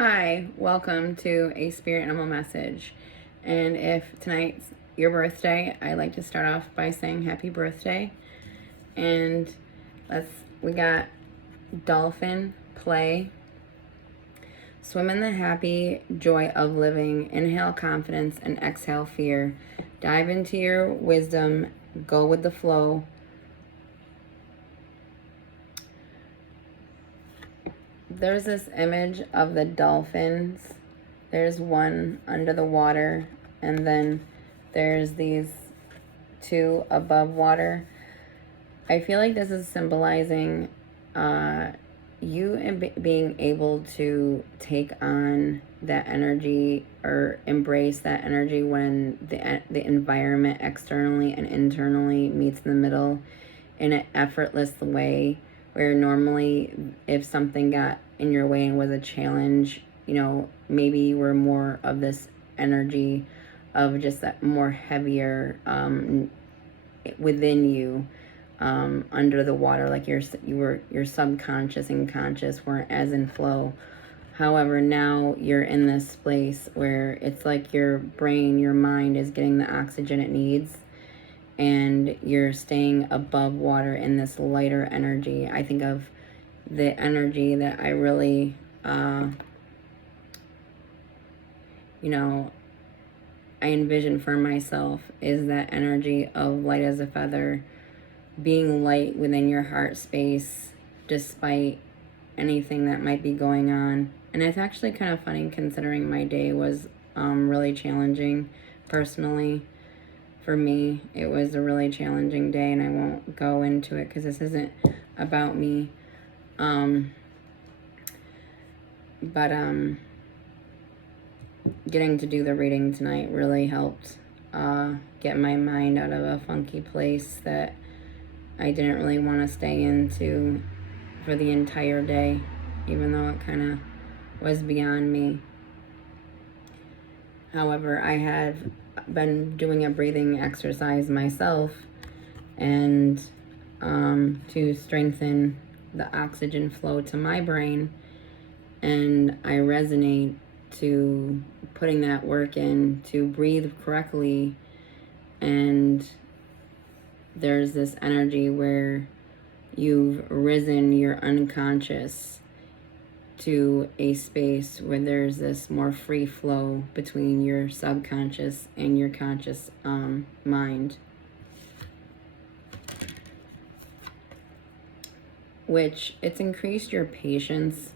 Hi, welcome to a spirit animal message. And if tonight's your birthday, I'd like to start off by saying happy birthday. And we got dolphin, play, swim in the happy joy of living, inhale confidence and exhale fear. Dive into your wisdom, go with the flow. There's this image of the dolphins. There's one under the water, and then there's these two above water. I feel like this is symbolizing you being able to take on that energy or embrace that energy when the environment externally and internally meets in the middle in an effortless way, where normally if something got in your way and was a challenge, maybe you were more of this energy of just that more heavier within you, under the water, like your subconscious and conscious weren't as in flow. However, now you're in this place where it's like your brain, your mind is getting the oxygen it needs, and you're staying above water in this lighter energy. I think of the energy that I really, I envision for myself is that energy of light as a feather, being light within your heart space despite anything that might be going on. And it's actually kind of funny considering my day was really challenging personally. For me, it was a really challenging day, and I won't go into it because this isn't about me. But getting to do the reading tonight really helped get my mind out of a funky place that I didn't really want to stay into for the entire day, even though it kind of was beyond me. However, I have been doing a breathing exercise myself, and to strengthen the oxygen flow to my brain, and I resonate to putting that work in to breathe correctly. And there's this energy where you've risen your unconscious to a space where there's this more free flow between your subconscious and your conscious mind, which it's increased your patience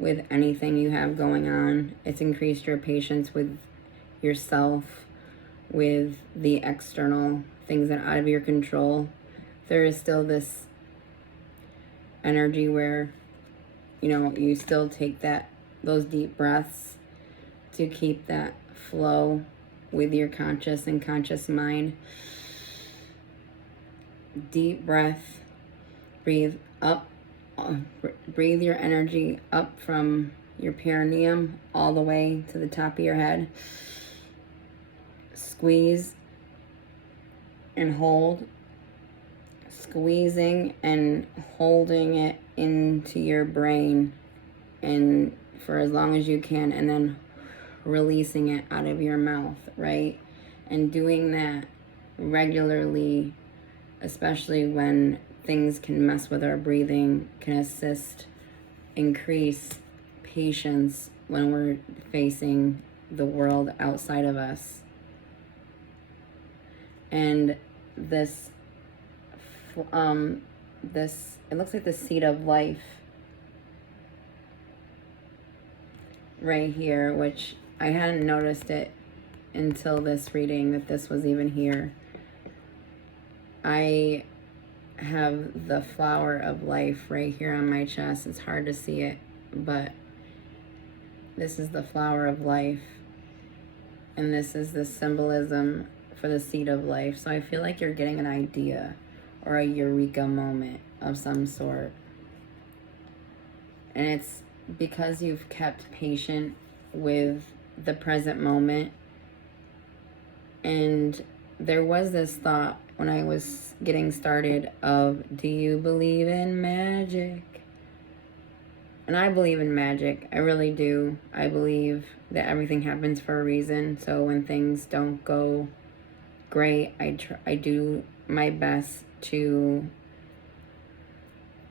with anything you have going on. It's increased your patience with yourself, with the external things that are out of your control. There is still this energy where you still take those deep breaths to keep that flow with your conscious and conscious mind. Deep breath. Breathe up. Breathe your energy up from your perineum all the way to the top of your head. Squeeze and hold. Squeezing and holding it into your brain and for as long as you can, and then releasing it out of your mouth, right? And doing that regularly, especially when things can mess with our breathing, can assist increase patience when we're facing the world outside of us. And this it looks like the seed of life right here, which I hadn't noticed it until this reading that this was even here. I have the flower of life right here on my chest. It's hard to see it, but this is the flower of life, and this is the symbolism for the seed of life. So I feel like you're getting an idea or a eureka moment of some sort. And it's because you've kept patient with the present moment. And there was this thought when I was getting started of, do you believe in magic? And I believe in magic. I really do. I believe that everything happens for a reason. So when things don't go great, I do my best to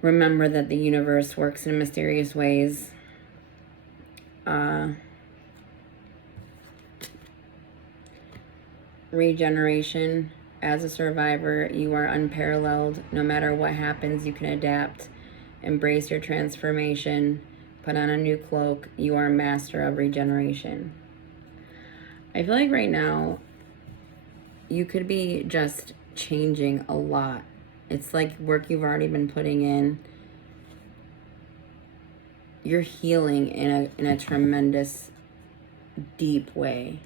remember that the universe works in mysterious ways. Regeneration. As a survivor, you are unparalleled. No matter what happens, you can adapt. Embrace your transformation. Put on a new cloak. You are a master of regeneration. I feel like right now, you could be just changing a lot. It's like work you've already been putting in. You're healing in a tremendous, deep way.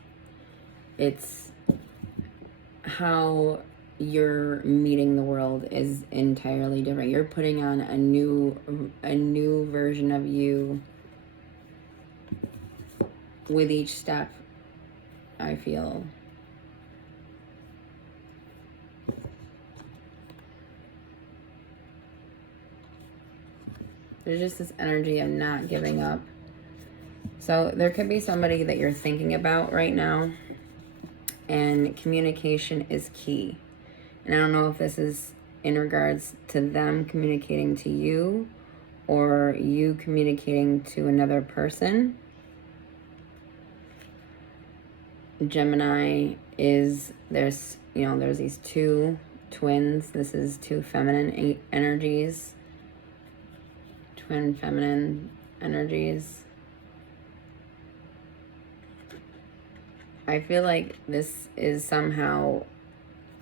It's how you're meeting the world is entirely different. You're putting on a new version of you with each step, I feel. There's just this energy of not giving up. So there could be somebody that you're thinking about right now, and communication is key. And I don't know if this is in regards to them communicating to you or you communicating to another person. Gemini is, there's these two twins. This is two feminine energies. Twin feminine energies. I feel like this is somehow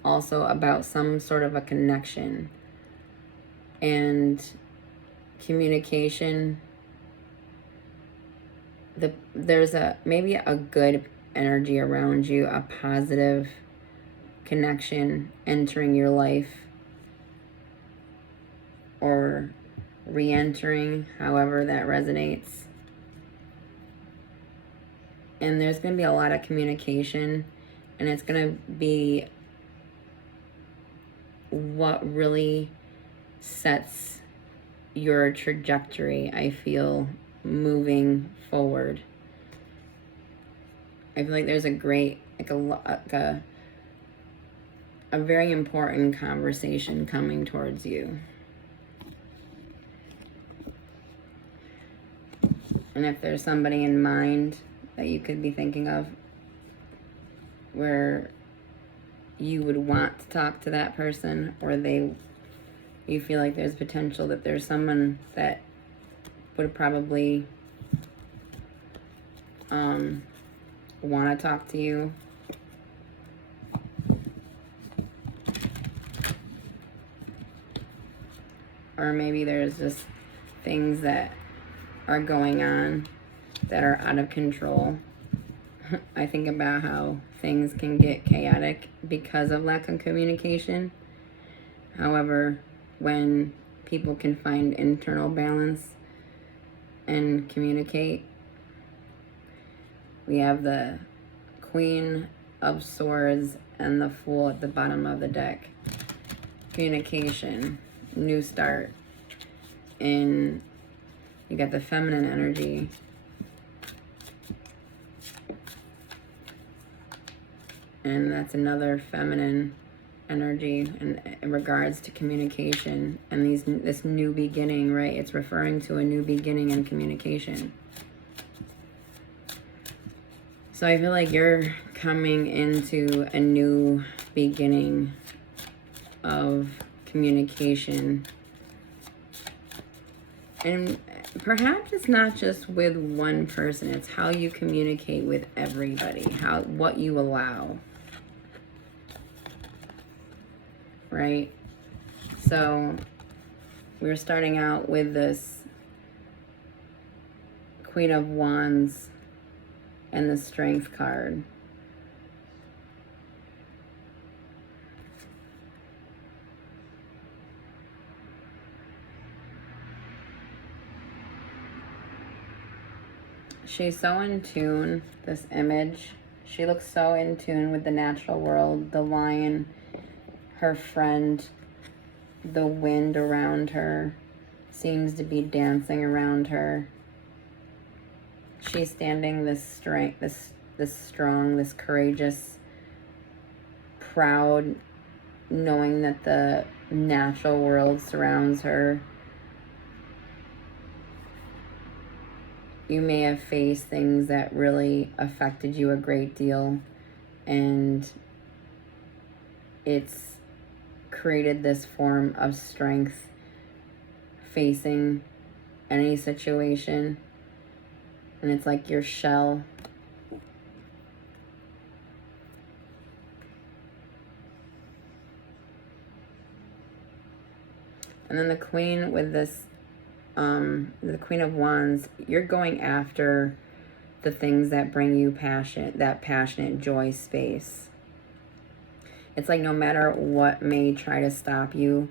also about some sort of a connection and communication. There's maybe a good energy around you, a positive connection entering your life or re-entering, however that resonates. And there's going to be a lot of communication, and it's going to be what really sets your trajectory, I feel, moving forward. I feel like there's a great, a very important conversation coming towards you. And if there's somebody in mind that you could be thinking of where you would want to talk to that person, or you feel like there's potential that there's someone that would probably want to talk to you, or maybe there's just things that are going on that are out of control. I think about how things can get chaotic because of lack of communication. However, when people can find internal balance and communicate, we have the Queen of Swords and the Fool at the bottom of the deck. Communication, new start. And you got the feminine energy. And that's another feminine energy in regards to communication and this new beginning, right? It's referring to a new beginning in communication. So I feel like you're coming into a new beginning of communication. And perhaps it's not just with one person, it's how you communicate with everybody, what you allow. Right? So we're starting out with this Queen of Wands and the Strength card. She's so in tune, this image. She looks so in tune with the natural world, the lion, her friend, the wind around her, seems to be dancing around her. She's standing this strength, this strong, this courageous, proud, knowing that the natural world surrounds her. You may have faced things that really affected you a great deal, and it's created this form of strength facing any situation. And it's like your shell. And then the Queen with this, the Queen of Wands, you're going after the things that bring you passion, that passionate joy space. It's like no matter what may try to stop you,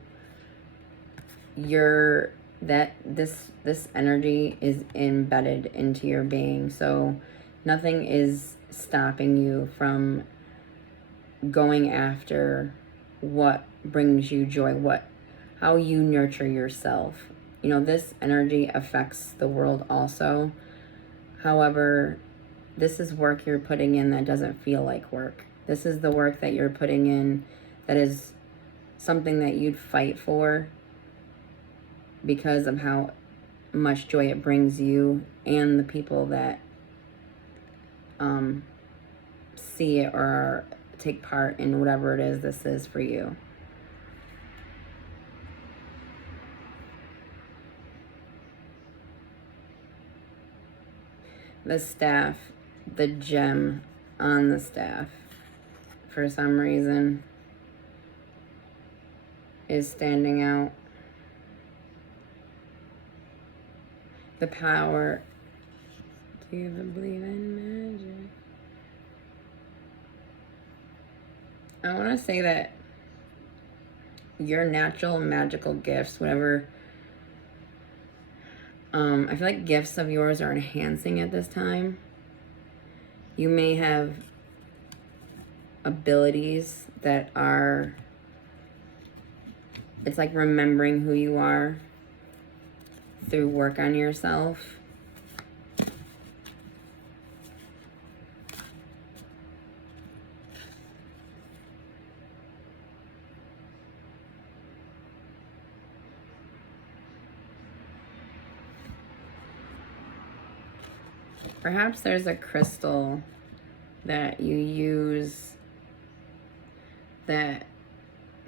this energy is embedded into your being. So nothing is stopping you from going after what brings you joy, how you nurture yourself. You know, this energy affects the world also. However, this is work you're putting in that doesn't feel like work. This is the work that you're putting in that is something that you'd fight for because of how much joy it brings you and the people that see it or take part in whatever it is this is for you. The staff, the gem on the staff, for some reason, is standing out. The power. Do you ever believe in magic? I want to say that your natural magical gifts, whatever, I feel like gifts of yours are enhancing at this time. You may have abilities that are, it's like remembering who you are through work on yourself. Perhaps there's a crystal that you use that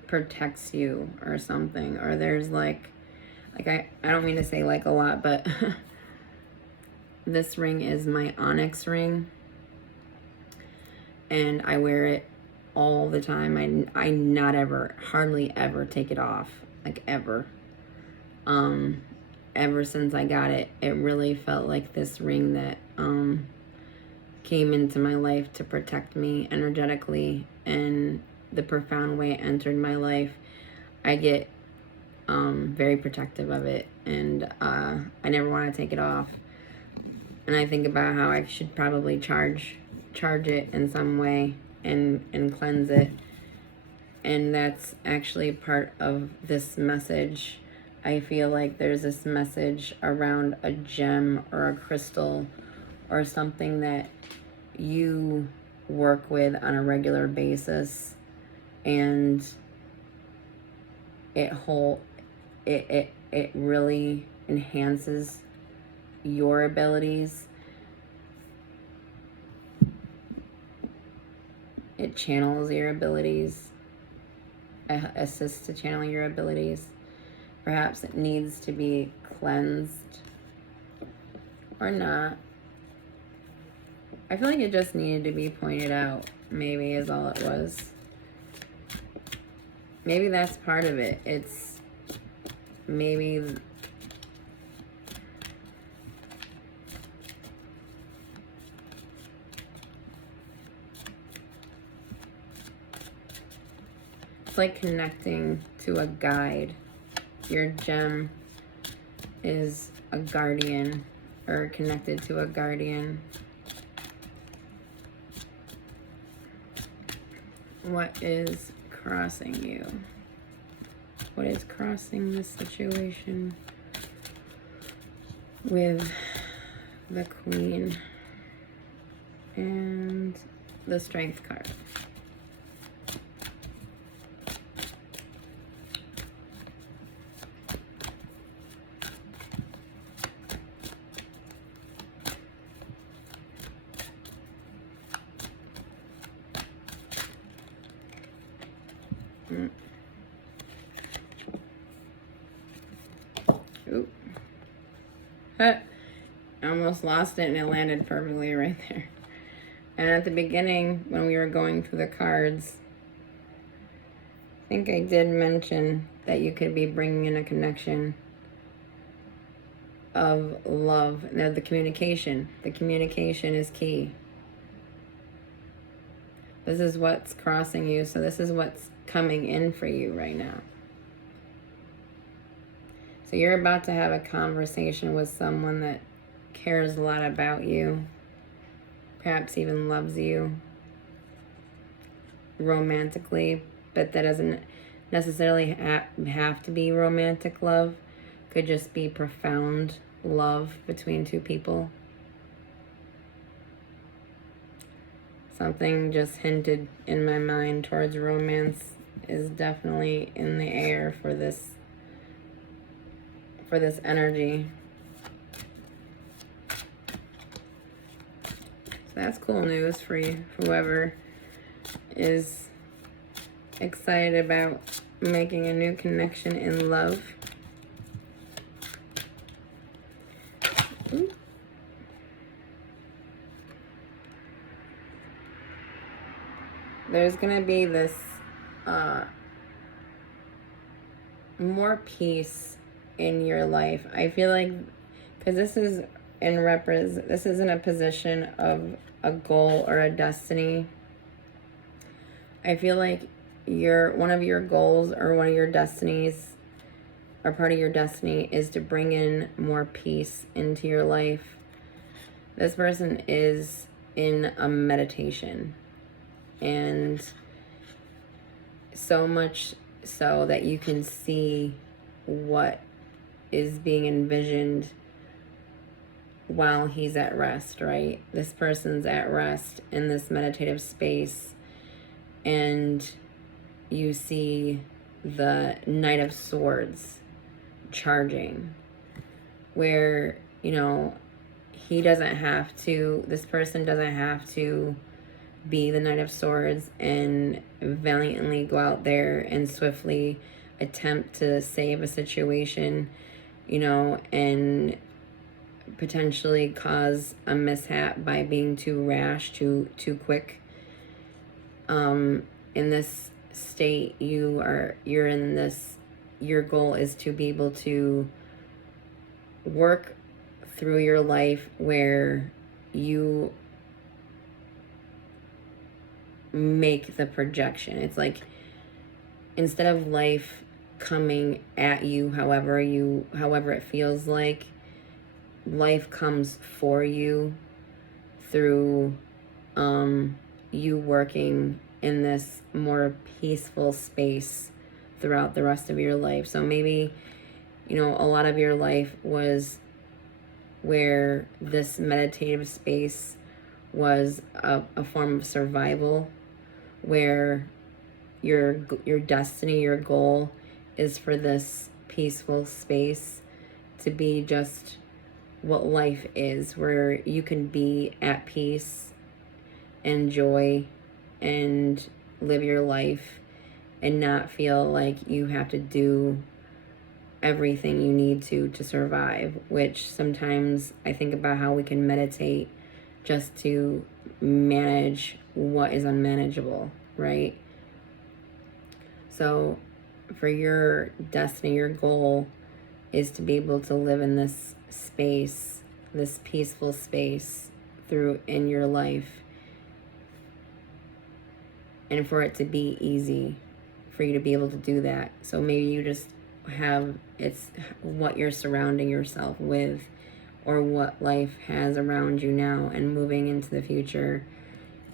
protects you or something. Or there's like I don't mean to say like a lot, but this ring is my onyx ring. And I wear it all the time. I not ever, hardly ever take it off. Like ever. Ever since I got it, it really felt like this ring that came into my life to protect me energetically, and the profound way it entered my life. I get very protective of it, and I never want to take it off. And I think about how I should probably charge it in some way and cleanse it. And that's actually part of this message. I feel like there's this message around a gem or a crystal or something that you work with on a regular basis, and it really enhances your abilities. It channels your abilities, assists to channel your abilities. Perhaps it needs to be cleansed or not. I feel like it just needed to be pointed out, maybe, is all it was. Maybe that's part of it. It's maybe it's like connecting to a guide. Your gem is a guardian, or connected to a guardian. What is crossing you? What is crossing this situation with the Queen and the Strength card. Oop. I almost lost it and it landed perfectly right there. And at the beginning, when we were going through the cards, I think I did mention that you could be bringing in a connection of love. Now, the communication. The communication is key. This is what's crossing you, so this is what's coming in for you right now. So you're about to have a conversation with someone that cares a lot about you, perhaps even loves you romantically, but that doesn't necessarily have to be romantic love. Could just be profound love between two people. Something just hinted in my mind towards romance is definitely in the air for this energy. So that's cool news for you, whoever is excited about making a new connection in love. Ooh. There's gonna be this more peace in your life. I feel like, because this is in a position of a goal or a destiny. I feel like one of your goals or one of your destinies or part of your destiny is to bring in more peace into your life. This person is in a meditation, and so much so that you can see what is being envisioned while he's at rest, right? This person's at rest in this meditative space, and you see the Knight of Swords charging, where, this person doesn't have to be the Knight of Swords and valiantly go out there and swiftly attempt to save a situation, and potentially cause a mishap by being too rash, too quick. In this state, your goal is to be able to work through your life where you make the projection. It's like, instead of life coming at you however it feels like, life comes for you through you working in this more peaceful space throughout the rest of your life. So maybe, a lot of your life was where this meditative space was a form of survival, where your destiny, your goal is for this peaceful space to be just what life is, where you can be at peace and joy and live your life and not feel like you have to do everything you need to survive, which sometimes I think about how we can meditate just to manage what is unmanageable, right? So for your destiny, your goal is to be able to live in this space, this peaceful space in your life, and for it to be easy for you to be able to do that. So maybe you just it's what you're surrounding yourself with, or what life has around you now, and moving into the future,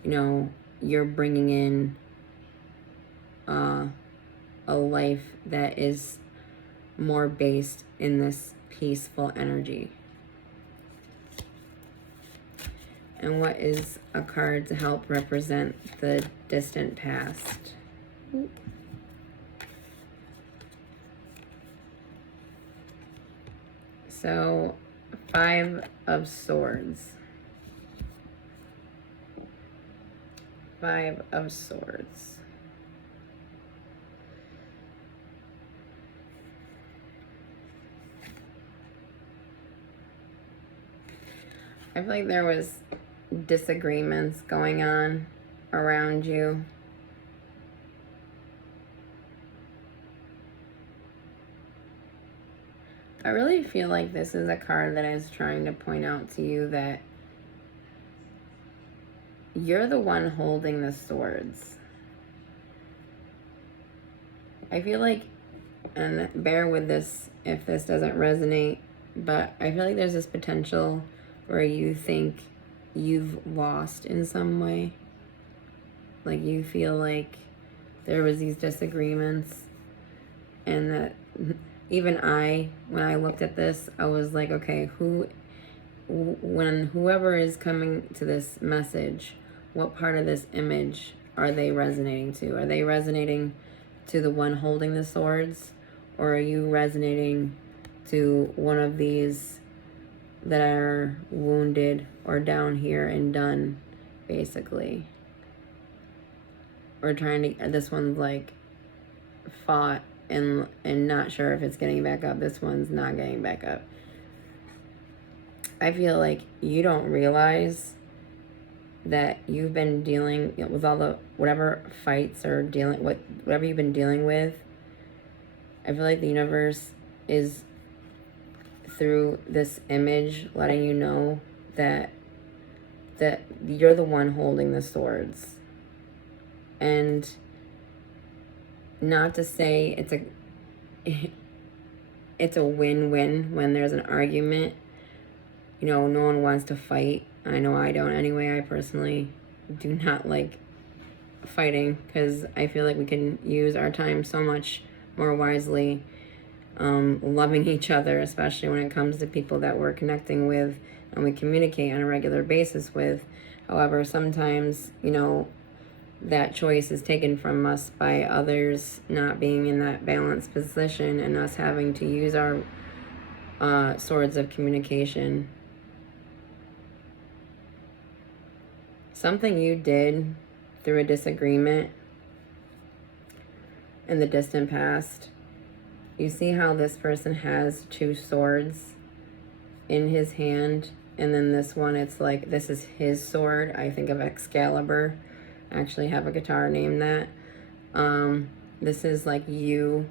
you're bringing in a life that is more based in this peaceful energy. And what is a card to help represent the distant past? So, 5 of Swords. 5 of Swords. I feel like there was disagreements going on around you. I really feel like this is a card that is trying to point out to you that you're the one holding the swords. I feel like, and bear with this if this doesn't resonate, but I feel like there's this potential where you think you've lost in some way. Like you feel like there was these disagreements, and that even when I looked at this, I was like, okay, whoever is coming to this message, what part of this image are they resonating to? Are they resonating to the one holding the swords? Or are you resonating to one of these that are wounded or down here and done, basically? Or this one's like fought and not sure if it's getting back up. This one's not getting back up. I feel like you don't realize that you've been dealing with all the whatever fights or whatever you've been dealing with. I feel like the universe is, through this image, letting you know that you're the one holding the swords. And not to say it's a win-win when there's an argument. You know, no one wants to fight. I know I don't anyway. I personally do not like fighting because I feel like we can use our time so much more wisely, loving each other, especially when it comes to people that we're connecting with and we communicate on a regular basis with. However, sometimes, you know, that choice is taken from us by others not being in that balanced position and us having to use our swords of communication. Something you did through a disagreement in the distant past. You see how this person has 2 swords in his hand, and then this one, it's like, this is his sword. I think of Excalibur. I actually have a guitar named that. This is like you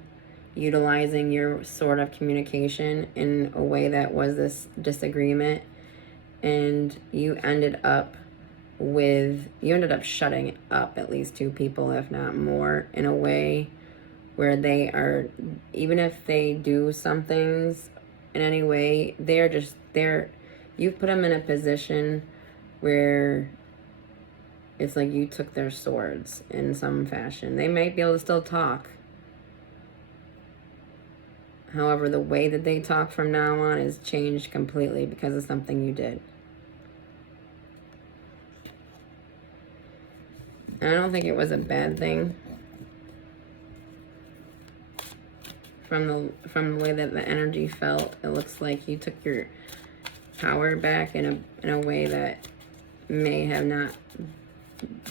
utilizing your sword of communication in a way that was this disagreement, and you ended up shutting up at least 2 people, if not more, in a way where they are, even if they do some things in any way, you've put them in a position where it's like you took their swords in some fashion. They might be able to still talk. However, the way that they talk from now on is changed completely because of something you did. And I don't think it was a bad thing. From the way that the energy felt, it looks like you took your power back in a way that may have not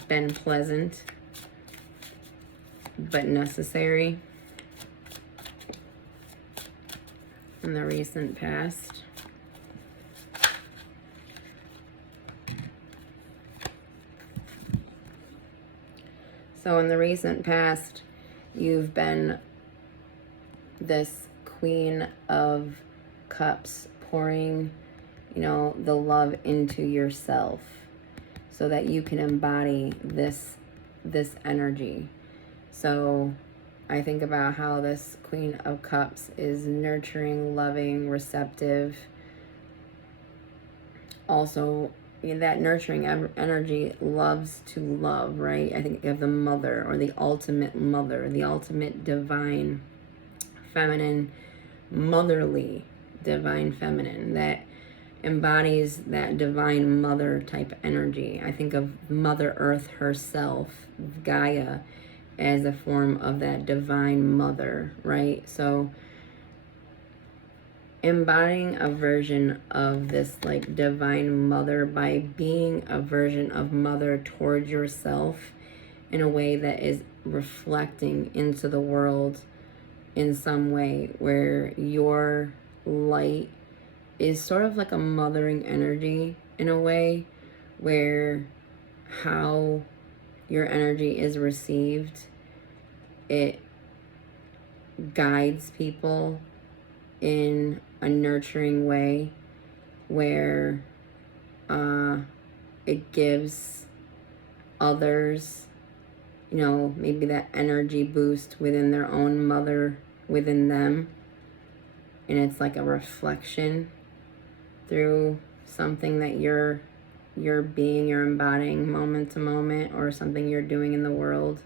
been pleasant, but necessary in the recent past. So in the recent past, you've been this Queen of Cups, pouring, you know, the love into yourself so that you can embody this energy. So I think about how this Queen of Cups is nurturing, loving, receptive. Also, that nurturing energy loves to love, right? I think of the mother, or the ultimate mother, the ultimate divine feminine, motherly divine feminine that embodies that divine mother type energy. I think of Mother Earth herself, Gaia, as a form of that divine mother, right? So embodying a version of this like divine mother by being a version of mother towards yourself in a way that is reflecting into the world in some way, where your light is sort of like a mothering energy in a way, where how your energy is received, it guides people in a nurturing way, where it gives others, you know, maybe that energy boost within their own mother within them, and it's like a reflection through something that you're being, you're embodying moment to moment, or something you're doing in the world.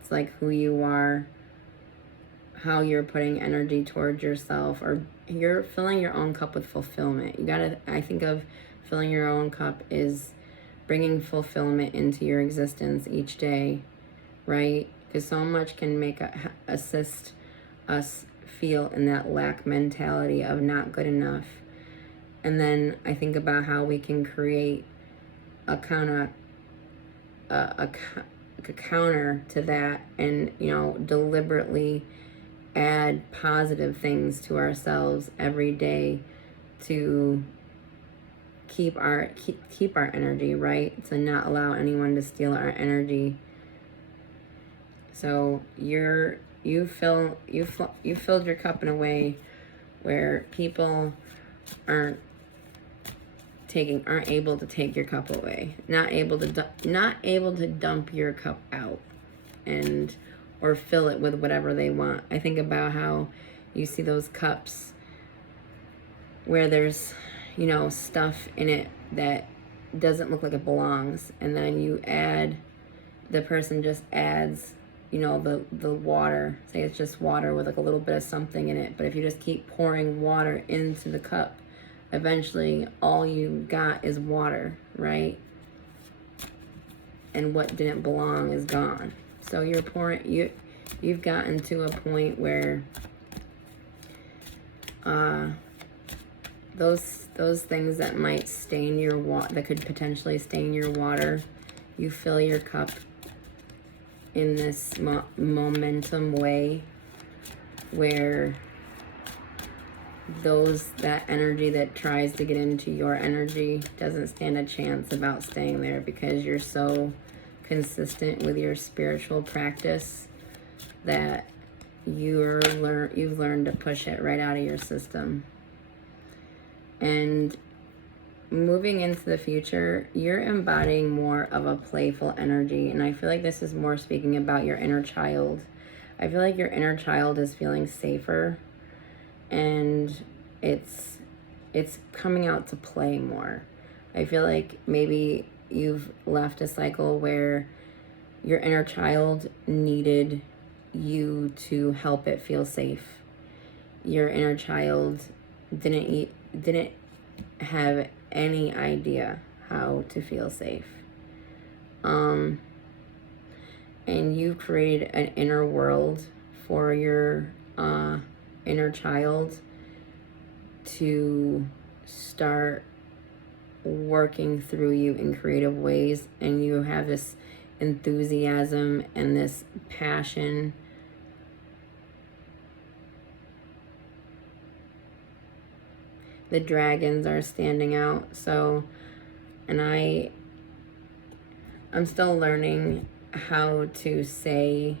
It's like who you are, how you're putting energy towards yourself, or you're filling your own cup with fulfillment. You gotta, I think of filling your own cup is bringing fulfillment into your existence each day, right? Because so much can assist us feel in that lack mentality of not good enough. And then I think about how we can create a counter to that, and, you know, deliberately add positive things to ourselves every day to keep our energy, right? To not allow anyone to steal our energy. So you filled your cup in a way where people aren't able to take your cup away, not able to dump your cup out and or fill it with whatever they want. I think about how you see those cups where there's, you know, stuff in it that doesn't look like it belongs, and then the person just adds, you know, the water. Say it's just water with like a little bit of something in it, but if you just keep pouring water into the cup, eventually all you got is water, right? And what didn't belong is gone. So you've gotten to a point where those things that might stain your water, that could potentially stain your water, you fill your cup in this momentum way, where that energy that tries to get into your energy doesn't stand a chance about staying there, because you're so consistent with your spiritual practice that you've learned to push it right out of your system. And moving into the future, you're embodying more of a playful energy, and I feel like this is more speaking about your inner child. I feel like your inner child is feeling safer, and it's coming out to play more. I feel like maybe you've left a cycle where your inner child needed you to help it feel safe. Your inner child didn't have any idea how to feel safe. And you created an inner world for your inner child to start working through you in creative ways, and you have this enthusiasm and this passion the dragons are standing out. So, and I'm still learning how to say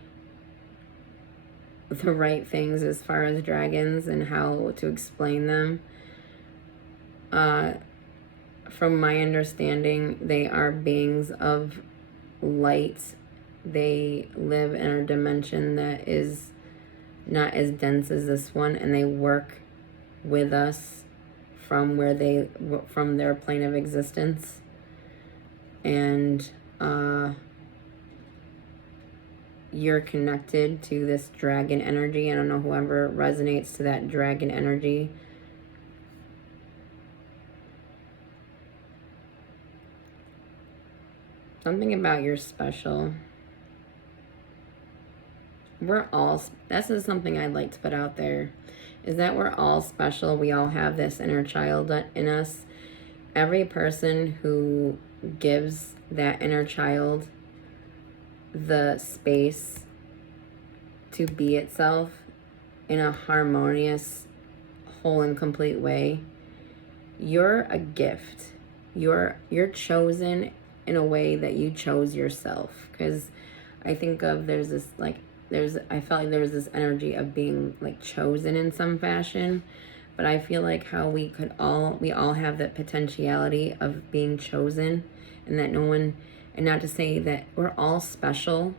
the right things as far as dragons and how to explain them. From my understanding, they are beings of light. They live in a dimension that is not as dense as this one, and they work with us from their plane of existence. And you're connected to this dragon energy. I don't know, whoever resonates to that dragon energy, something about you're special. We're all, this is something I'd like to put out there, is that we're all special. We all have this inner child in us. Every person who gives that inner child the space to be itself in a harmonious, whole and complete way, you're a gift. You're chosen in a way that you chose yourself. Because I think of, I felt like there was this energy of being like chosen in some fashion. But I feel like how we all have that potentiality of being chosen, and that no one, and not to say that we're all special,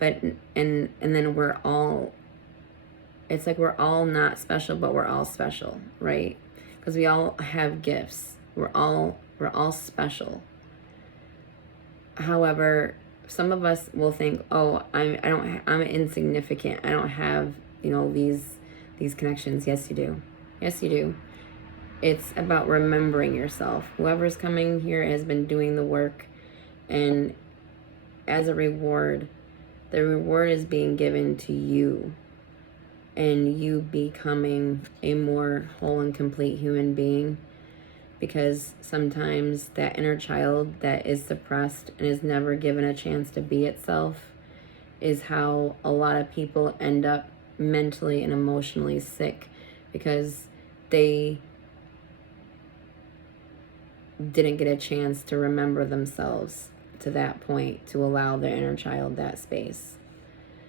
but and then we're all, it's like we're all not special, but we're all special, right? Because we all have gifts. We're all special. However, some of us will think, oh, I'm insignificant. I don't have, these connections. Yes, you do. Yes, you do. It's about remembering yourself. Whoever's coming here has been doing the work, and as a reward, the reward is being given to you, and you becoming a more whole and complete human being. Because sometimes that inner child that is suppressed and is never given a chance to be itself is how a lot of people end up mentally and emotionally sick, because they didn't get a chance to remember themselves to that point, to allow their inner child that space.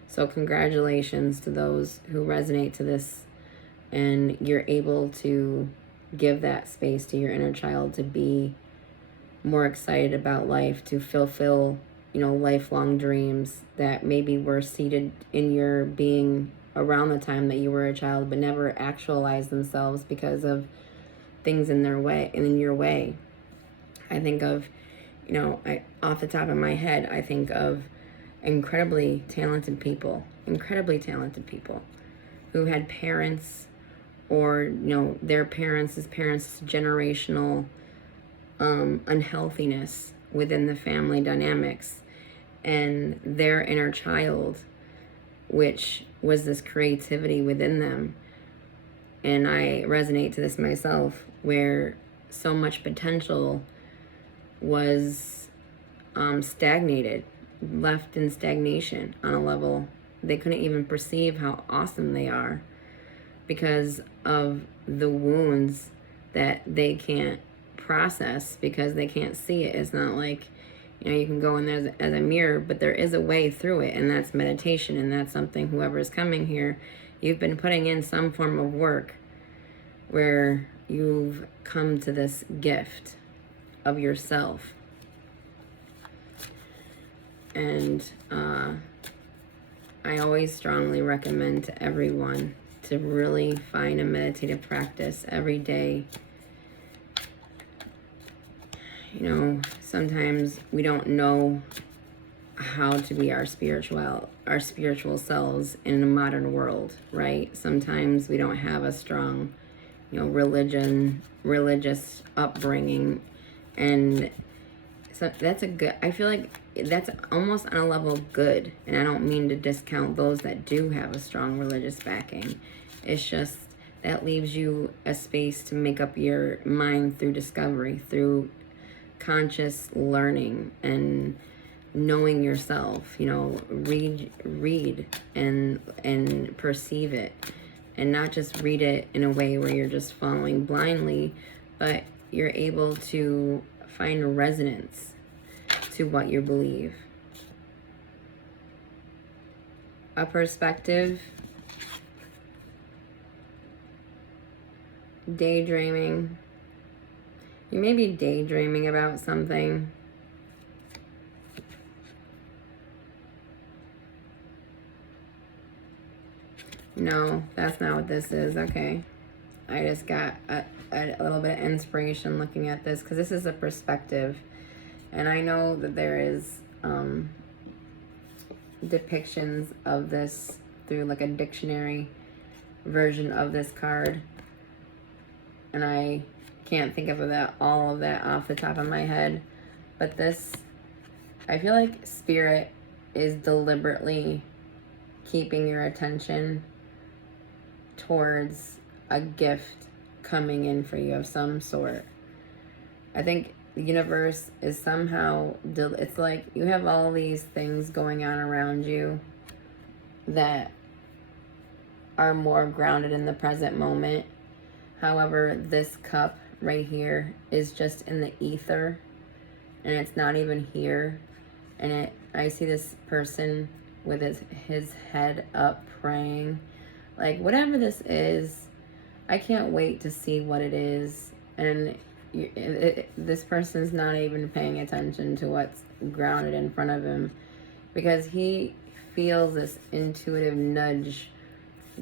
So congratulations to those who resonate to this, and you're able to give that space to your inner child to be more excited about life, to fulfill, lifelong dreams that maybe were seated in your being around the time that you were a child, but never actualized themselves because of things in your way. I think of, off the top of my head, I think of incredibly talented people who had parents, or their parents' generational unhealthiness within the family dynamics, and their inner child, which was this creativity within them. And I resonate to this myself, where so much potential was stagnated, left in stagnation on a level they couldn't even perceive how awesome they are, because of the wounds that they can't process, because they can't see it. It's not like, you can go in there as a mirror, but there is a way through it, and that's meditation. And that's something, whoever's coming here, you've been putting in some form of work where you've come to this gift of yourself. And I always strongly recommend to everyone to really find a meditative practice every day. Sometimes we don't know how to be our spiritual selves in a modern world, right? Sometimes we don't have a strong, religious upbringing, and so I feel like that's almost on a level good, and I don't mean to discount those that do have a strong religious backing. It's just that leaves you a space to make up your mind through discovery, through conscious learning and knowing yourself. Read and perceive it, and not just read it in a way where you're just following blindly, but you're able to find a resonance to what you believe, a perspective. Daydreaming. You may be daydreaming about something. No, that's not what this is. Okay. I just got a little bit of inspiration looking at this, because this is a perspective. And I know that there is depictions of this through like a dictionary version of this card. And I can't think of all of that off the top of my head. But this I feel like spirit is deliberately keeping your attention towards a gift coming in for you of some sort. I think the universe is somehow, it's like you have all these things going on around you that are more grounded in the present moment. However, this cup right here is just in the ether and it's not even here. And I see this person with his head up praying. Like, whatever this is, I can't wait to see what it is. And this person's not even paying attention to what's grounded in front of him because he feels this intuitive nudge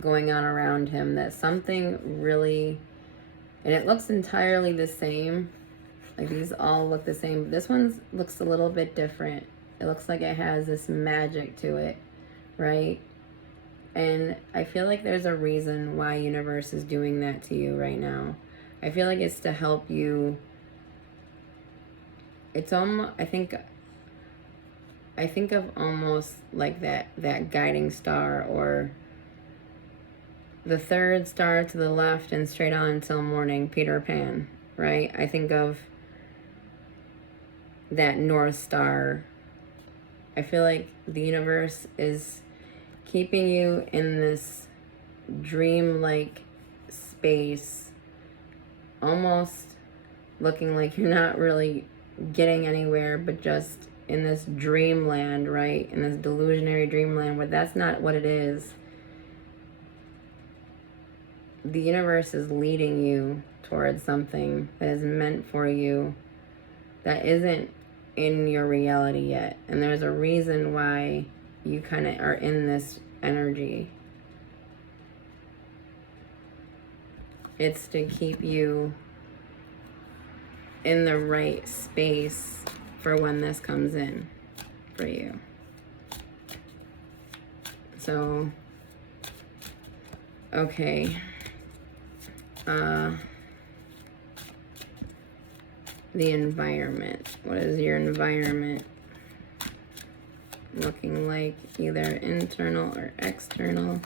going on around him that something really, and it looks entirely the same. Like, these all look the same, but this one looks a little bit different. It looks like it has this magic to it, right? And I feel like there's a reason why universe is doing that to you right now. I feel like it's to help you. It's almost, I think of almost like that guiding star, or the third star to the left and straight on until morning, Peter Pan, right? I think of that North Star. I feel like the universe is keeping you in this dream-like space, almost looking like you're not really getting anywhere, but just in this dreamland, right? In this delusionary dreamland, but that's not what it is. The universe is leading you towards something that is meant for you that isn't in your reality yet. And there's a reason why you kind of are in this energy. It's to keep you in the right space for when this comes in for you. So, okay. The environment. What is your environment looking like, either internal or external?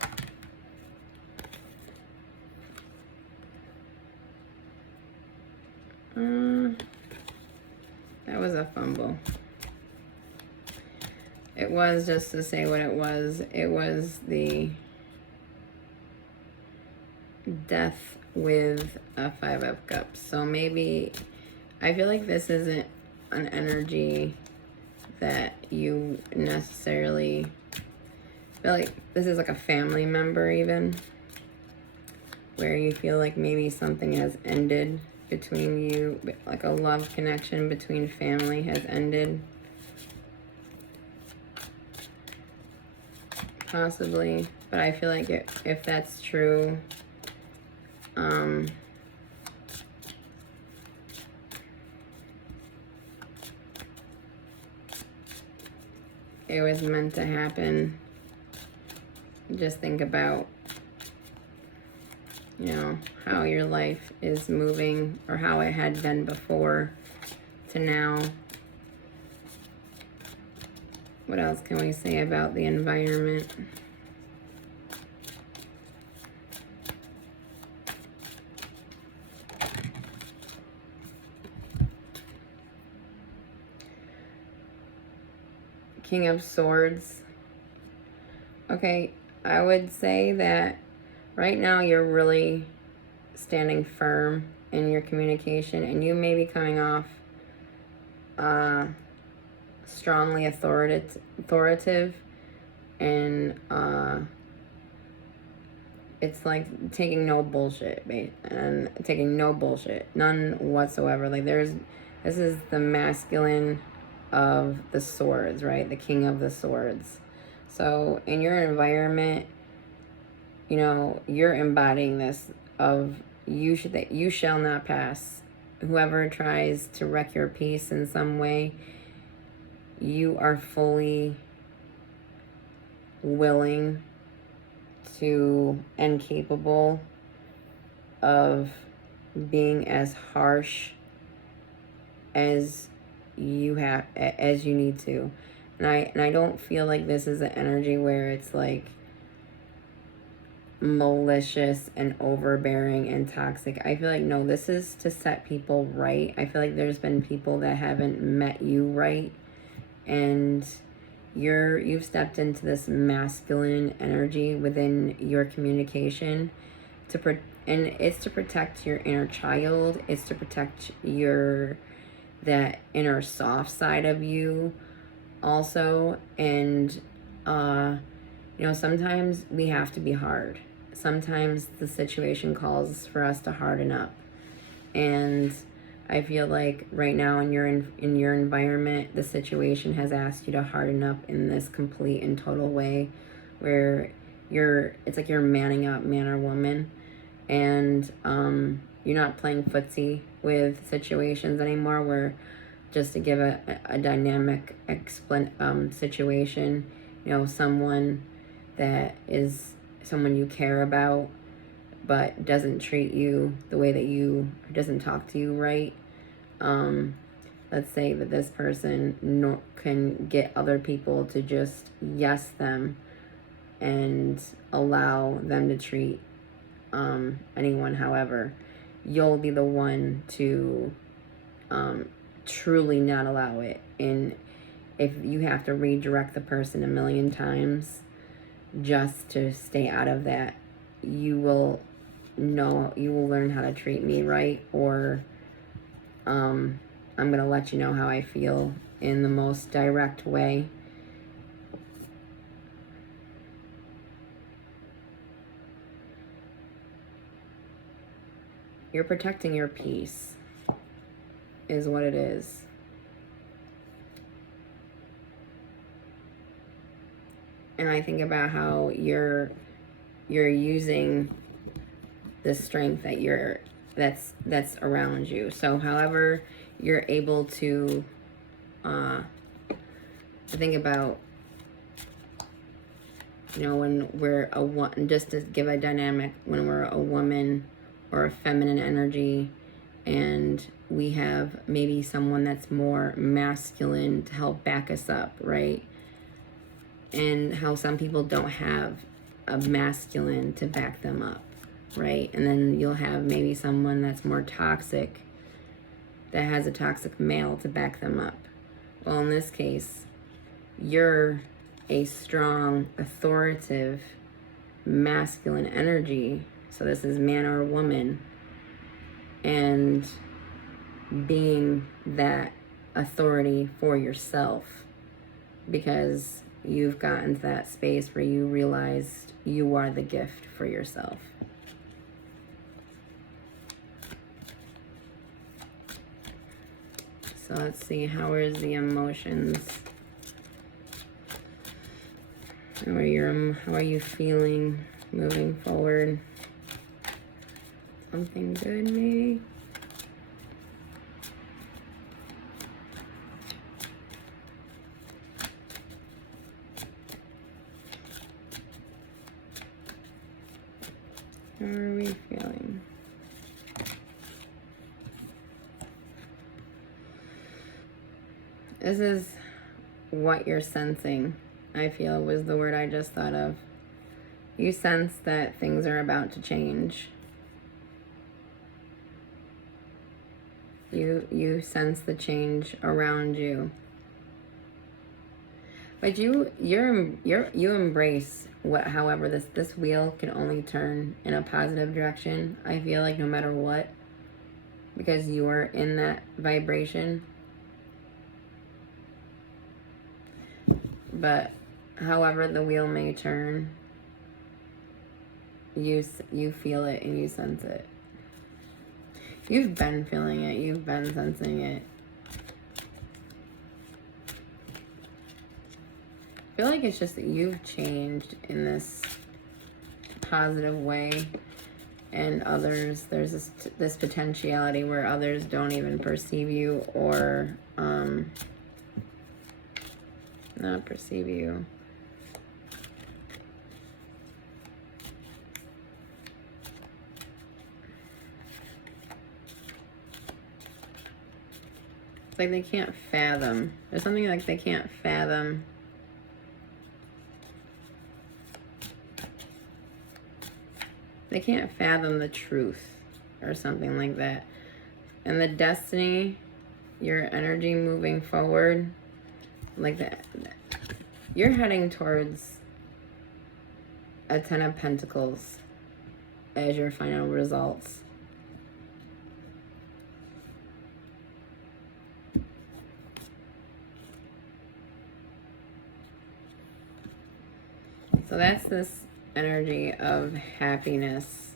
That was a fumble. It was, just to say what it was the Death with a 5 of Cups. So maybe, I feel like this isn't an energy that you necessarily feel like. This is like a family member even, where you feel like maybe something has ended between you, like a love connection between family has ended. Possibly, but I feel like if that's true, it was meant to happen. Just think about, you know, how your life is moving, or how it had been before to now. What else can we say about the environment? King of Swords. Okay, I would say that right now you're really standing firm in your communication, and you may be coming off strongly authoritative, and it's like taking no bullshit, and taking no bullshit, none whatsoever. Like, this is the masculine of the swords, right? The King of the Swords. So in your environment, you know, you're embodying this of that you shall not pass. Whoever tries to wreck your peace in some way, you are fully willing to and capable of being as harsh as you have as you need to. And I don't feel like this is an energy where it's like malicious and overbearing and toxic. I feel like, no, this is to set people right. I feel like there's been people that haven't met you right, and you've stepped into this masculine energy within your communication and it's to protect your inner child. It's to protect that inner soft side of you also. And sometimes we have to be hard. Sometimes the situation calls for us to harden up. And I feel like right now in your environment, the situation has asked you to harden up in this complete and total way, where it's like you're manning up, man or woman, and you're not playing footsie with situations anymore. Where, just to give a dynamic situation, someone that is someone you care about but doesn't treat you the way that doesn't talk to you right. Let's say that this person can get other people to just yes them and allow them to treat anyone however. You'll be the one to truly not allow it. And if you have to redirect the person a million times just to stay out of that, you will learn how to treat me right, or I'm gonna let you know how I feel in the most direct way. You're protecting your peace is what it is. And I think about how you're using the strength that's around you. So however you're able to think about, when we're just to give a dynamic, when we're a woman or a feminine energy, and we have maybe someone that's more masculine to help back us up, right? And how some people don't have a masculine to back them up, right? And then you'll have maybe someone that's more toxic that has a toxic male to back them up. Well, in this case, you're a strong, authoritative, masculine energy. So this is man or woman. And being that authority for yourself, because you've gotten to that space where you realized you are the gift for yourself. So let's see, how is the emotions? How are you feeling moving forward? Something good, maybe? How are we feeling? This is what you're sensing, I feel, was the word I just thought of. You sense that things are about to change. You sense the change around you. But you embrace however this wheel can only turn in a positive direction. I feel like no matter what, because you are in that vibration. But however the wheel may turn, you feel it and you sense it. You've been feeling it. You've been sensing it. I feel like it's just that you've changed in this positive way, and others, there's this potentiality where others don't even perceive you or not perceive you. It's like they can't fathom. There's something like they can't fathom. They can't fathom the truth or something like that. And the destiny, your energy moving forward, like that, you're heading towards a 10 of Pentacles as your final results. So that's this energy of happiness.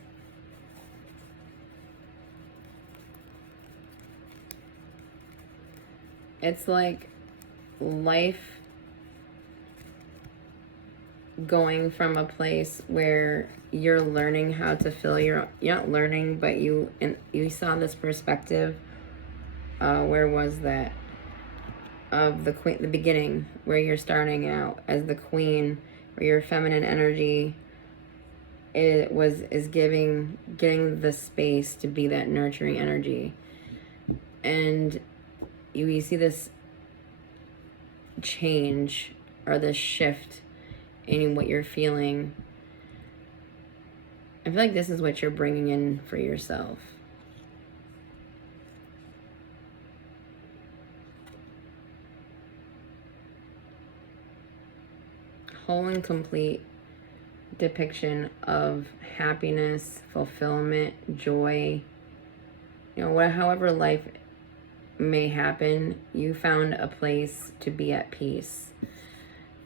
It's like life going from a place where you're learning how to fill your, you're not learning, but you saw this perspective. Where was that? Of the queen, the beginning, where you're starting out as the queen, where your feminine energy is getting the space to be that nurturing energy. And you see this change or this shift in what you're feeling. I feel like this is what you're bringing in for yourself. Whole and complete depiction of happiness, fulfillment, joy. You know, however life may happen, you found a place to be at peace.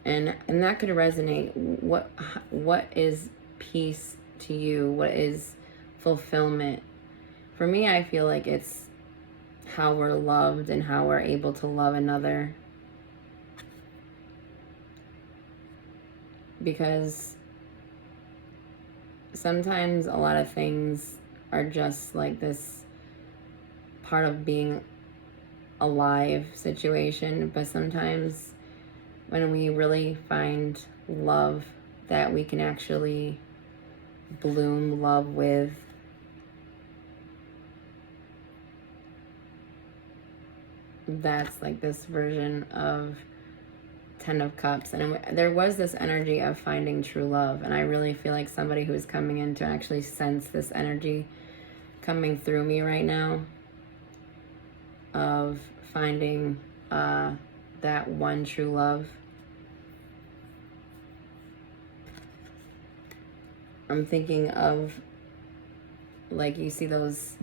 And that could resonate. What is peace to you? What is fulfillment? For me, I feel like it's how we're loved and how we're able to love another. Because sometimes a lot of things are just like this part of being alive situation, but sometimes when we really find love that we can actually bloom love with, that's like this version of 10 of Cups. And there was this energy of finding true love, and I really feel like somebody who's coming in to actually sense this energy coming through me right now of finding that one true love. I'm thinking of, like, you see those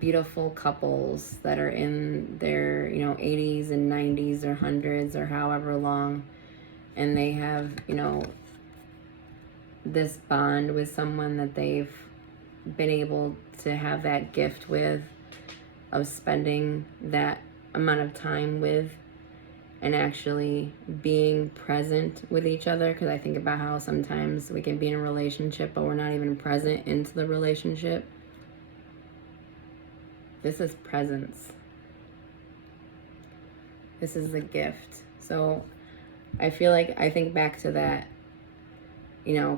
beautiful couples that are in their, 80s and 90s or hundreds or however long, and they have, this bond with someone that they've been able to have that gift with, of spending that amount of time with and actually being present with each other. Because I think about how sometimes we can be in a relationship but we're not even present into the relationship. This is presence. This is the gift. So I feel like I think back to that,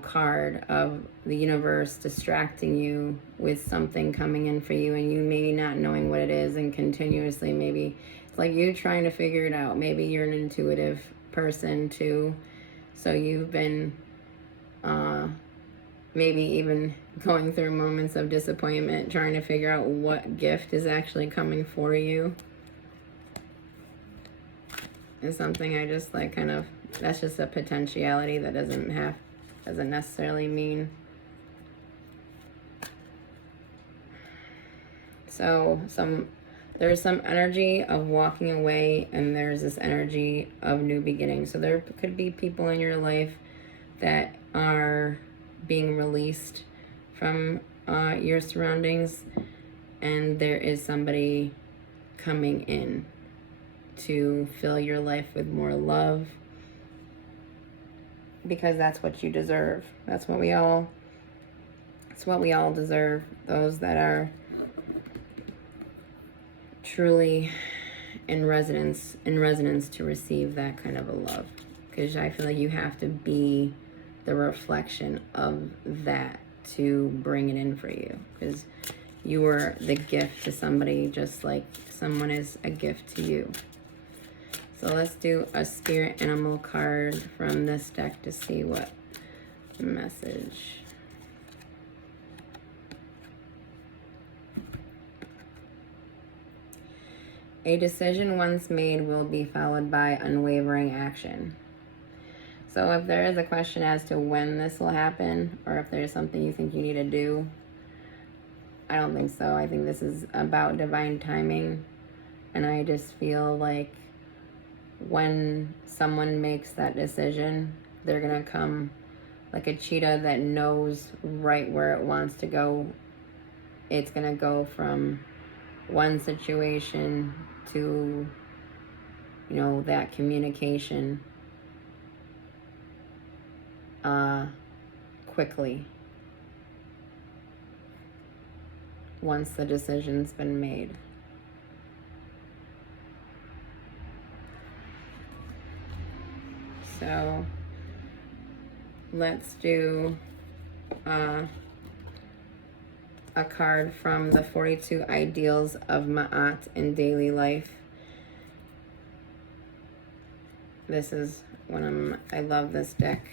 card of the universe distracting you with something coming in for you and you maybe not knowing what it is, and continuously maybe it's like you trying to figure it out. Maybe you're an intuitive person too, so you've been maybe even going through moments of disappointment trying to figure out what gift is actually coming for you. It's something I just like kind of, that's just a potentiality that doesn't necessarily mean. So there's some energy of walking away, and there's this energy of new beginnings. So there could be people in your life that are being released from your surroundings, and there is somebody coming in to fill your life with more love, because that's what you deserve. That's what we all deserve. Those that are truly in resonance to receive that kind of a love. Because I feel like you have to be the reflection of that to bring it in for you. Because you are the gift to somebody, just like someone is a gift to you. So let's do a spirit animal card from this deck to see what message. A decision once made will be followed by unwavering action. So if there is a question as to when this will happen, or if there's something you think you need to do, I don't think so. I think this is about divine timing. And I just feel like when someone makes that decision, they're going to come like a cheetah that knows right where it wants to go. It's going to go from one situation to, you know, that communication quickly once the decision's been made. So let's do a card from the 42 Ideals of Ma'at in Daily Life. This is I love this deck,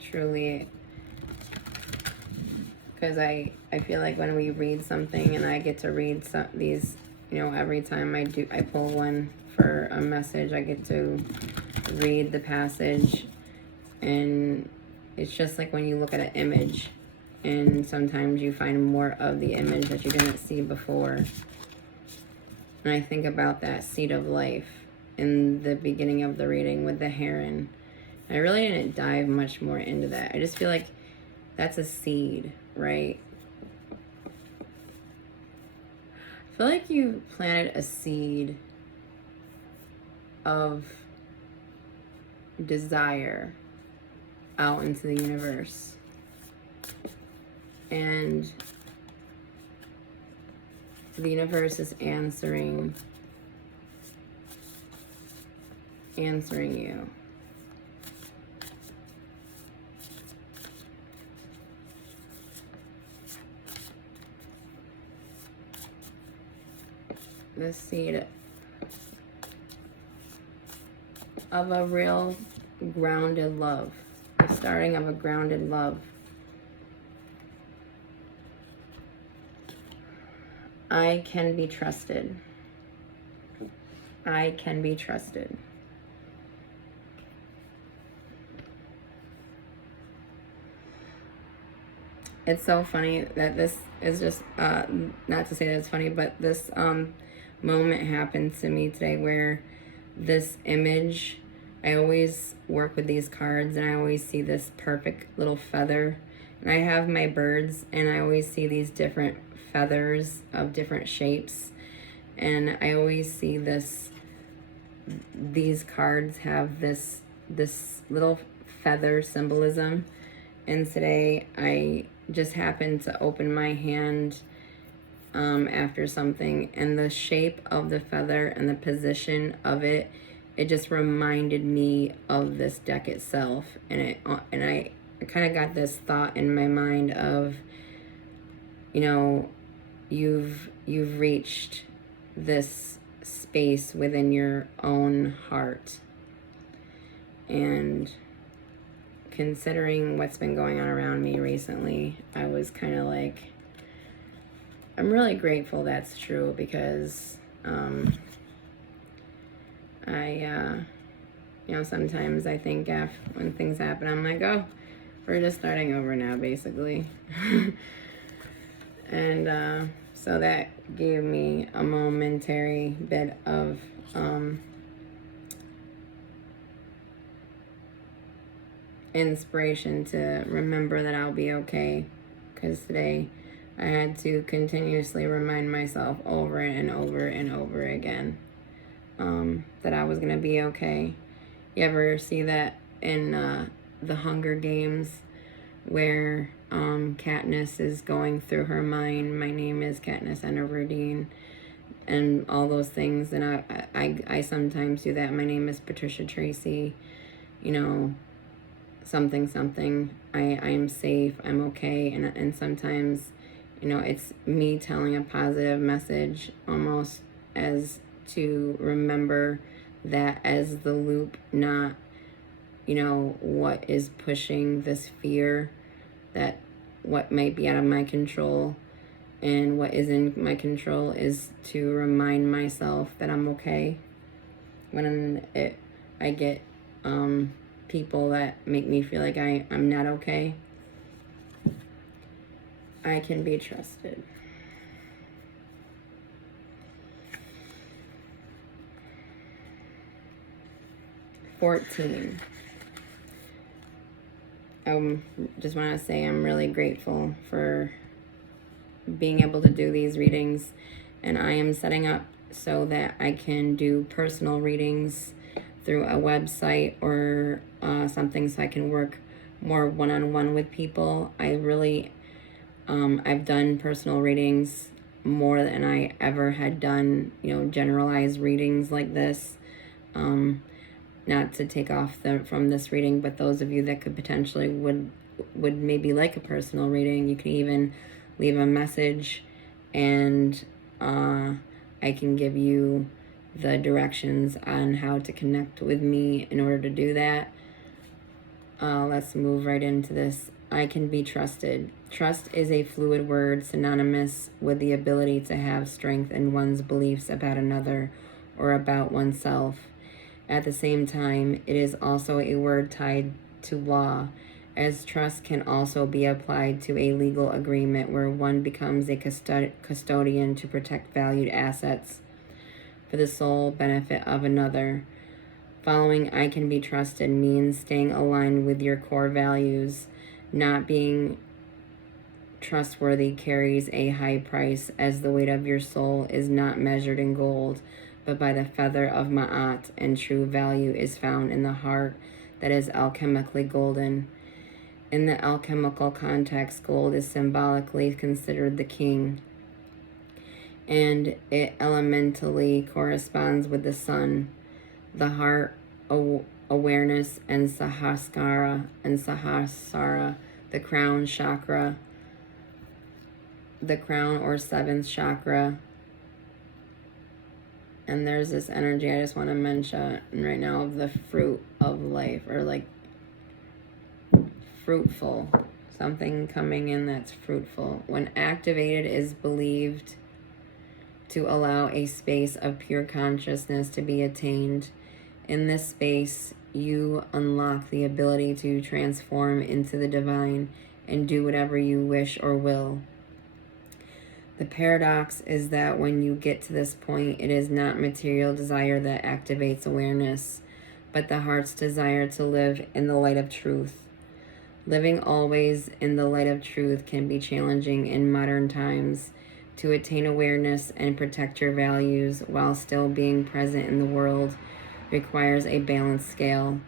truly, because I feel like when we read something, and I get to read these, you know, every time I pull one for a message, I get to read the passage, and it's just like when you look at an image, and sometimes you find more of the image that you didn't see before. And I think about that seed of life in the beginning of the reading with the heron. I really didn't dive much more into that. I just feel like that's a seed, right? I feel like you planted a seed of desire out into the universe. And the universe is answering you. The seed of a real grounded love, the starting of a grounded love. I can be trusted. I can be trusted. It's so funny that this is just, not to say that it's funny, but this moment happened to me today where this image, I always work with these cards and I always see this perfect little feather. And I have my birds and I always see these different feathers of different shapes. And I always see these cards have this little feather symbolism. And today I just happened to open my hand after something, and the shape of the feather and the position of it just reminded me of this deck itself. And I kind of got this thought in my mind of, you know, you've reached this space within your own heart. And considering what's been going on around me recently, I was kind of like, I'm really grateful that's true, because you know, sometimes I think when things happen, I'm like, oh, we're just starting over now, basically. And so that gave me a momentary bit of inspiration to remember that I'll be okay, because today I had to continuously remind myself over and over and over again that I was gonna be okay. You ever see that in the Hunger Games, where Katniss is going through her mind, my name is Katniss Everdeen, and all those things, and I sometimes do that. My name is Patricia Tracy, you know, something, I am safe, I'm okay. And sometimes You know, it's me telling a positive message, almost as to remember that as the loop, not, you know, what is pushing this fear, that what might be out of my control and what is in my control is to remind myself that I'm okay. When I get people that make me feel like I'm not okay, I can be trusted. $14. I just want to say I'm really grateful for being able to do these readings, and I am setting up so that I can do personal readings through a website or something, so I can work more one-on-one with people. I've done personal readings more than I ever had done, you know, generalized readings like this. Not to take off from this reading, but those of you that could potentially would maybe like a personal reading, you can even leave a message, and I can give you the directions on how to connect with me in order to do that. Let's move right into this. I can be trusted. Trust is a fluid word synonymous with the ability to have strength in one's beliefs about another or about oneself. At the same time, it is also a word tied to law, as trust can also be applied to a legal agreement where one becomes a custodian to protect valued assets for the sole benefit of another. Following I can be trusted means staying aligned with your core values. Not being trustworthy carries a high price, as the weight of your soul is not measured in gold, but by the feather of Ma'at, and true value is found in the heart that is alchemically golden. In the alchemical context, gold is symbolically considered the king, and it elementally corresponds with the sun, the heart, awareness, and Sahasrara, the crown chakra, the crown or seventh chakra. And there's this energy I just want to mention right now of the fruit of life, or like fruitful, something coming in that's fruitful. When activated, is believed to allow a space of pure consciousness to be attained. In this space, you unlock the ability to transform into the divine and do whatever you wish or will. The paradox is that when you get to this point, it is not material desire that activates awareness, but the heart's desire to live in the light of truth. Living always in the light of truth can be challenging in modern times. To attain awareness and protect your values while still being present in the world requires a balanced scale.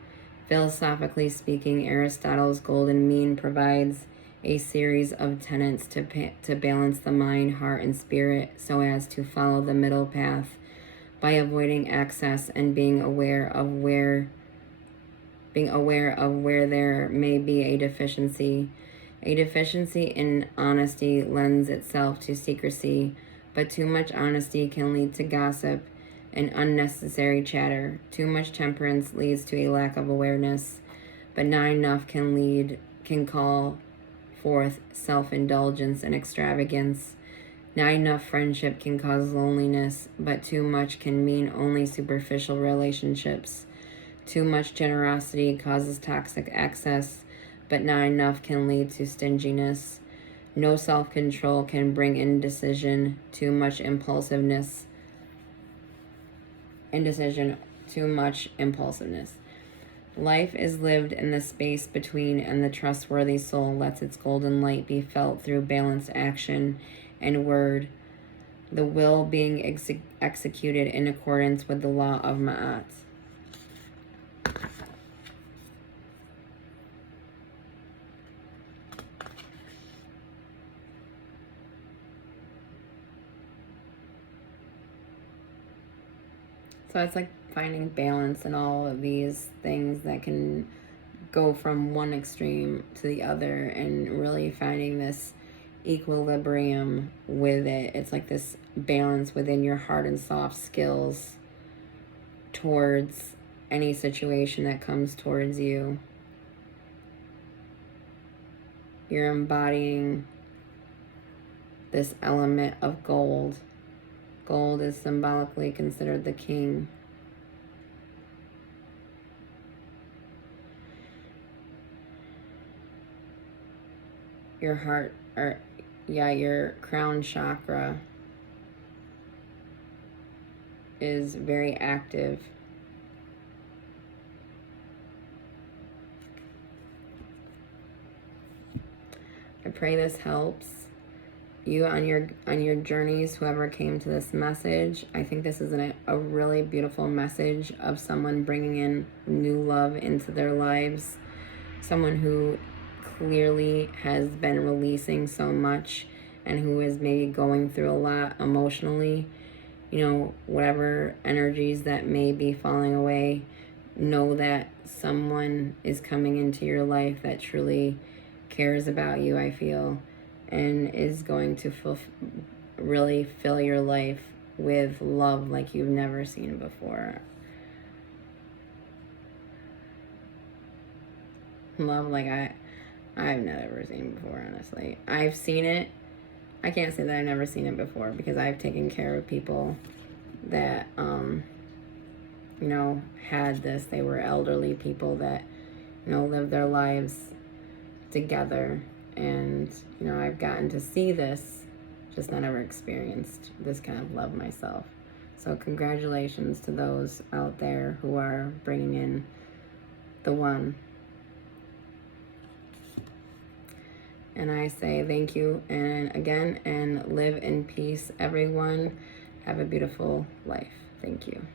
Philosophically speaking, Aristotle's golden mean provides a series of tenets to balance the mind, heart, and spirit so as to follow the middle path by avoiding excess and being aware of where there may be a deficiency. A deficiency in honesty lends itself to secrecy, but too much honesty can lead to gossip and unnecessary chatter. Too much temperance leads to a lack of awareness, but not enough can call forth self-indulgence and extravagance. Not enough friendship can cause loneliness, but too much can mean only superficial relationships. Too much generosity causes toxic excess, but not enough can lead to stinginess. No self-control can bring indecision. Too much impulsiveness. Too much impulsiveness. Life is lived in the space between, and the trustworthy soul lets its golden light be felt through balanced action and word, the will being executed in accordance with the law of Ma'at. So it's like finding balance in all of these things that can go from one extreme to the other, and really finding this equilibrium with it. It's like this balance within your hard and soft skills towards any situation that comes towards you. You're embodying this element of gold. Gold is symbolically considered the king. Your heart, or yeah, your crown chakra is very active. I pray this helps you on your journeys, whoever came to this message. I think this is a really beautiful message of someone bringing in new love into their lives. Someone who clearly has been releasing so much and who is maybe going through a lot emotionally. You know, whatever energies that may be falling away, know that someone is coming into your life that truly cares about you, I feel, and is going to really fill your life with love like you've never seen before. Love like I've never seen before, honestly. I've seen it. I can't say that I've never seen it before because I've taken care of people that, you know, had this. They were elderly people that, you know, lived their lives together. And, you know, I've gotten to see this, just not ever experienced this kind of love myself. So congratulations to those out there who are bringing in the one. And I say thank you and again, and live in peace, everyone. Have a beautiful life. Thank you.